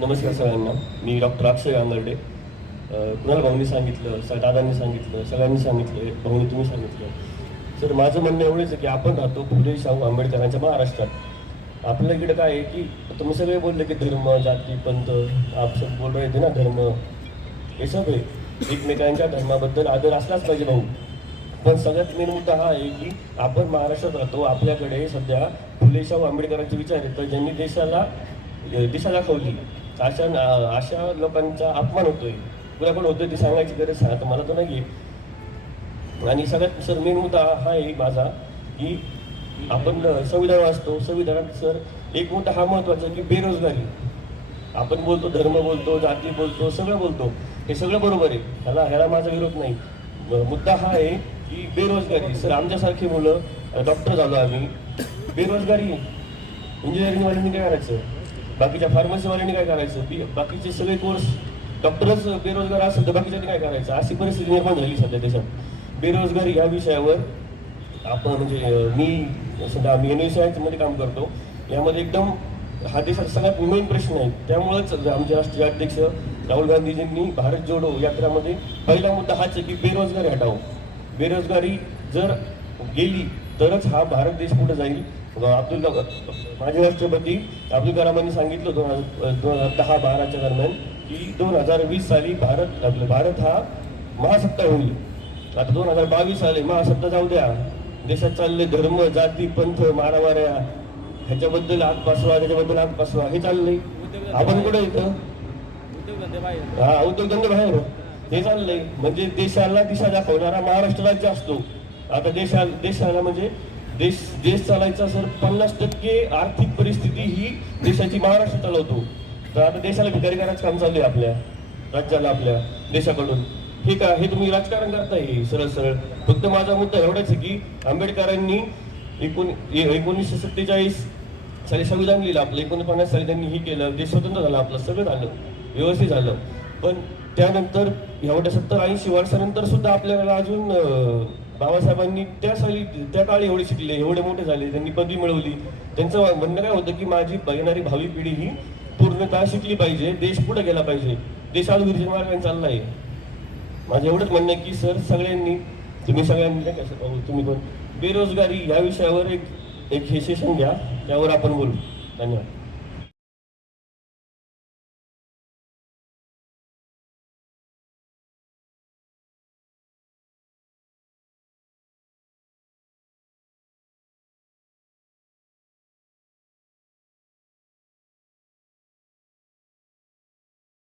नमस्कार सगळ्यांना. मी डॉक्टर अक्षय गांगर्डे. कुणाल भाऊंनी सांगितलं, दादांनी सांगितलं, सगळ्यांनी सांगितलं, भाऊनी तुम्ही सांगितलं. सर माझं म्हणणं एवढंच आहे की आपण राहतो फुले शाहू आंबेडकरांच्या महाराष्ट्रात. आपल्या इकडे काय आहे की तुम्ही सगळे बोलले की धर्म, जाती, पंथ, आप सब बोल रहे थे ना, धर्म हे सब आहे. एकमेकांच्या धर्माबद्दल आदर असलाच पाहिजे भाऊ. पण सगळ्यात मेन मुद्दा हा आहे की आपण महाराष्ट्रात राहतो. आपल्याकडे सध्या फुले शाहू आंबेडकरांचे विचार येतात, ज्यांनी देशाला दिशा दाखवली. अशा लोकांचा अपमान होतोय, कुणाकडे होतोय ते सांगायची गरज आता मला तर नाही. आणि सगळ्यात सर मेन मुद्दा हा आहे माझा की आपण संविधान वाचतो. संविधानात सर एक मुद्दा हा महत्वाचा की बेरोजगारी. आपण बोलतो धर्म, बोलतो जाती, बोलतो सगळं बोलतो, हे सगळं बरोबर आहे, ह्याला माझा विरोध नाही. मुद्दा हा आहे की बेरोजगारी. सर आमच्यासारखी मुलं डॉक्टर झालो आम्ही, बेरोजगारी. इंजिनिअरिंगवाल्यांनी काय करायचं, बाकीच्या फार्मसीवाल्यांनी काय करायचं, बाकीचे सगळे कोर्स डॉक्टरच बेरोजगार असेल तर बाकीच्यांनी काय करायचं, अशी परिस्थिती निर्माण झाली सध्या देशात. बेरोजगारी या विषयावर आपण म्हणजे मी सध्या NSCI मध्ये काम करतो. यामध्ये एकदम हा देशाचा सगळ्यात मेन प्रश्न आहे. त्यामुळेच आमचे राष्ट्रीय अध्यक्ष राहुल गांधीजींनी भारत जोडो यात्रामध्ये पहिला मुद्दा हाच आहे की बेरोजगारी हटाव. बेरोजगारी जर गेली तरच हा भारत देश पुढे जाईल. माजी राष्ट्रपती अब्दुल कलामांनी सांगितलं 2010-12च्या दरम्यान की 2020 साली भारत हा महासत्ता होईल. आता 2022 आले, महासत्ता जाऊ द्या. देशात चालले धर्म, जाती, पंथ, मारामाऱ्या, ह्याच्याबद्दल आग पासवा, त्याच्याबद्दल आग पासवा, हे चाललंय. आपण कुठे येतं, उद्योगधंदे बाहेर हे चाललंय. म्हणजे देशाला दिशा दाखवणारा महाराष्ट्र राज्य असतो. आता देशाला म्हणजे देश चालायचा सर 50% आर्थिक परिस्थिती ही देशाची महाराष्ट्र चालवतो. तर आता देशाला भिकारी करायचं काम चालू आहे आपल्या राज्याला, आपल्या देशाकडून. हे का, हे तुम्ही राजकारण करताय सरळ सरळ. फक्त माझा मुद्दा एवढाच आहे की आंबेडकरांनी 1947 साली संविधान लिहिलं आपलं, 49 साली त्यांनी हे केलं, देश स्वतंत्र झालं, आपलं सगळं झालं, व्यवस्थित झालं. पण त्यानंतर एवढ्या 70-80 वर्षानंतर सुद्धा आपल्याला अजून बाबासाहेबांनी त्या काळी एवढे शिकले, एवढे मोठे झाले, त्यांनी पदवी मिळवली. त्यांचं म्हणणं काय होतं की माझी येणारी भावी पिढी ही पूर्णतः शिकली पाहिजे, देश पुढे गेला पाहिजे, देश आज विरजन मार्गाने चालला आहे. माझं एवढंच म्हणणं आहे की सर सगळ्यांनी, तुम्ही सगळ्यांनी काय कसं पाहू, तुम्ही पण बेरोजगारी या विषयावर एक हे सेशन घ्या, त्यावर आपण बोलू. धन्यवाद.